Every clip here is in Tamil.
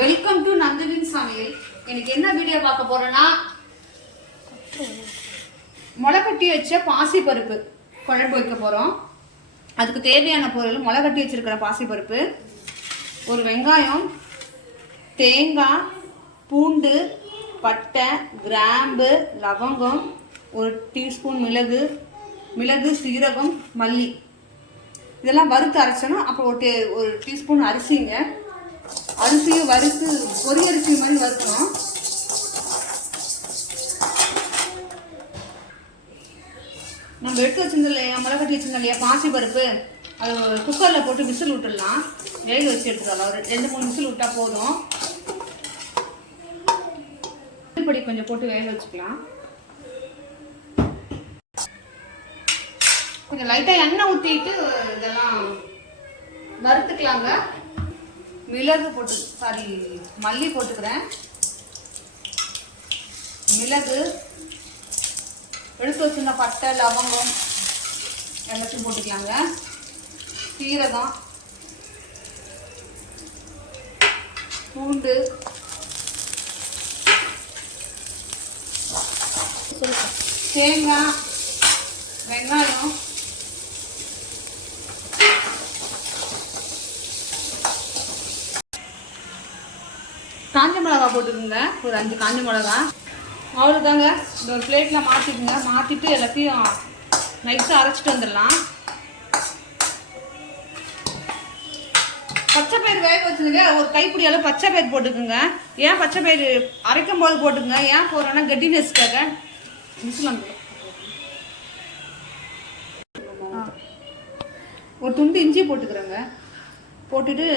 வெல்கம் டு நந்தினின் சமையல். எனக்கு என்ன வீடியோ பார்க்க போறேன்னா, முளைக்கட்டி வச்ச பாசி பருப்பு குழம்பு வைக்க போறோம். அதுக்கு தேவையான பொருள் முளைக்கட்டி வச்சிருக்கிற பாசி பருப்பு, ஒரு வெங்காயம், தேங்காய், பூண்டு, பட்டை, கிராம்பு, லவங்கம், ஒரு டீஸ்பூன் மிளகு, சீரகம், மல்லி இதெல்லாம் வறுத்து அரைச்சணும். அப்புறம் ஒரு டீஸ்பூன் அரிசிங்க, அரிசியை வறுத்து பொரி அரிசி மாதிரி வறுக்கணும். நம்ம எடுத்து வச்சிருந்தோம் இல்லையா, முளைக்கட்டி வச்சிருந்தோம் இல்லையா பாசி பருப்பு, அது குக்கரில் போட்டு விசில் விட்டுடலாம். வேக வச்சு எடுத்துக்கலாம். ஒரு 2-3 விசில் விட்டா போதும். பொடி கொஞ்சம் போட்டு வேக வச்சுக்கலாம். கொஞ்சம் லைட்டாக எண்ணெய் ஊற்றிட்டு இதெல்லாம் வறுத்துக்கலாங்க. மல்லி போட்டுக்கிறேன். மிளகு எடுத்து வச்சிருந்த பட்டை, லவங்கம் எல்லாத்தையும் போட்டுக்கலாங்க. சீரகம், பூண்டு, தேங்காய், வெங்காயம், காஞ்ச மிளகா போட்டுக்கோங்க. ஒரு 5 காஞ்ச மிளகா. அவ்வளோதாங்க. இந்த ஒரு பிளேட்டில் மாற்றிக்குங்க. மாற்றிட்டு எல்லாத்தையும் நைஸாக அரைச்சிட்டு வந்துடலாம். பச்சை பயிர் வேக வச்சுருங்க. ஒரு கைப்பிடி அளவு பச்சை பயிர் போட்டுக்குங்க. ஏன் பச்சை பயிர் அரைக்கும் போது போட்டுக்குங்க. ஏன் போடுறோன்னா கெட்டினஸ்க்காக. ஒரு துண்டு இஞ்சி போட்டுக்கிறேங்க. போட்டுட்டு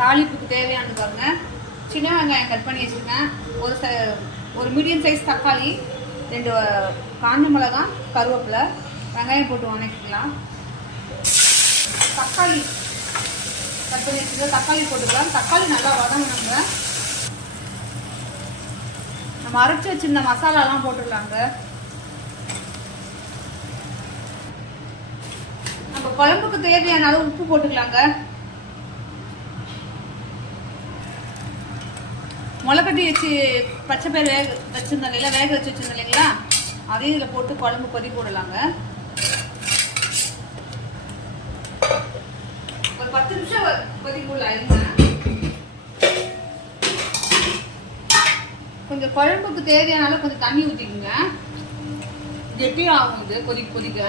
தாளிப்புக்கு தேவையானது பாருங்க. சின்ன வெங்காயம் கட் பண்ணி வச்சுருக்கேன். ஒரு மீடியம் சைஸ் தக்காளி, 2 காஞ்ச மிளகாய், கருவேப்பிலை, வெங்காயம் போட்டு வணக்கிக்கலாம். தக்காளி கட் பண்ணி வச்சுருக்கேன். தக்காளி போட்டுக்கலாம். தக்காளி நல்லா வதங்கணுங்க. நம்ம அரைச்சி வச்சிருந்த மசாலாலாம் போட்டுடலாங்க. நம்ம குழம்புக்கு தேவையான அளவு உப்பு போட்டுக்கலாங்க. முளைக்கட்டி வச்சு பச்சை பயிர் வேக வச்சுருந்தோம் இல்லைங்களா, வேக வச்சு வச்சுருந்தோம் இல்லைங்களா, அதையும் இதில் போட்டு குழம்பு கொதி போடலாங்க. ஒரு 10 நிமிஷம் கொதிக்குள்ள ஆயிருங்க. கொஞ்சம் குழம்புக்கு தேவையான அளவு கொஞ்சம் தண்ணி ஊற்றிக்குங்க. கெட்டியாக ஆகும் இது கொதிக்க.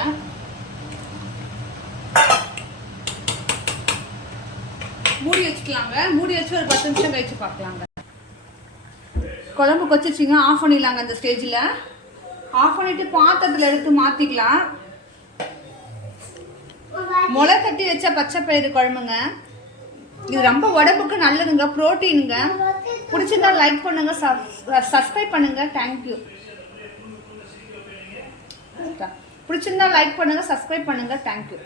மூடி வச்சுக்கலாங்க. மூடி வச்சு ஒரு 10 நிமிஷம் கழிச்சு பார்க்கலாங்க. குழம்பு கொச்சிச்சிங்க. ஆஃப் பண்ணிடலாங்க. அந்த ஸ்டேஜில் ஆஃப் பண்ணிட்டு பாத்திரத்தில் எடுத்து மாற்றிக்கலாம். முளை கட்டி வச்ச பச்சை பயிறு குழம்புங்க. இது ரொம்ப உடம்புக்கு நல்லதுங்க, ப்ரோட்டீனுங்க. பிடிச்சிருந்தா லைக் பண்ணுங்க, சப்ஸ்கிரைப் பண்ணுங்க. தேங்க்யூ. பிடிச்சிருந்தா லைக் பண்ணுங்க, சப்ஸ்கிரைப் பண்ணுங்க. தேங்க்யூ.